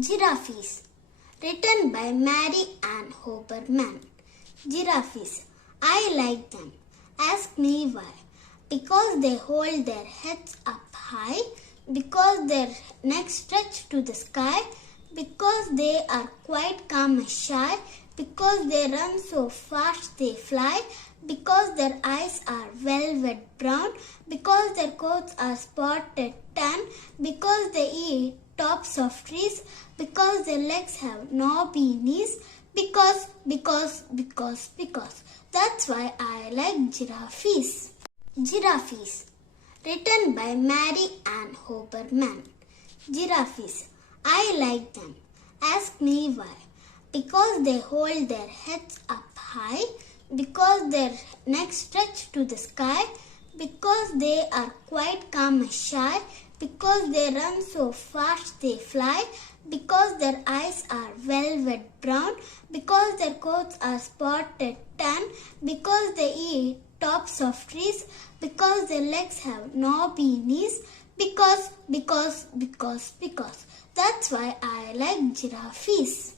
Giraffes, written by Mary Ann Hoberman. Giraffes, I like them. Ask me why. Because they hold their heads up high, because their necks stretch to the sky, because they are quite calm and shy, because they run so fast they fly, because their eyes are velvet brown, because their coats are spotted tan, because they eat tops of trees, because their legs have knobby knees, because. That's why I like giraffes. Giraffes, written by Mary Ann Hoberman. Giraffes, I like them. Ask me why. Because they hold their heads up high, because their necks stretch to the sky, because they are quite calm and shy, because they run so fast they fly, because their eyes are velvet brown, because their coats are spotted tan, because they eat tops of trees, because their legs have knobby knees, because. That's why I like giraffes.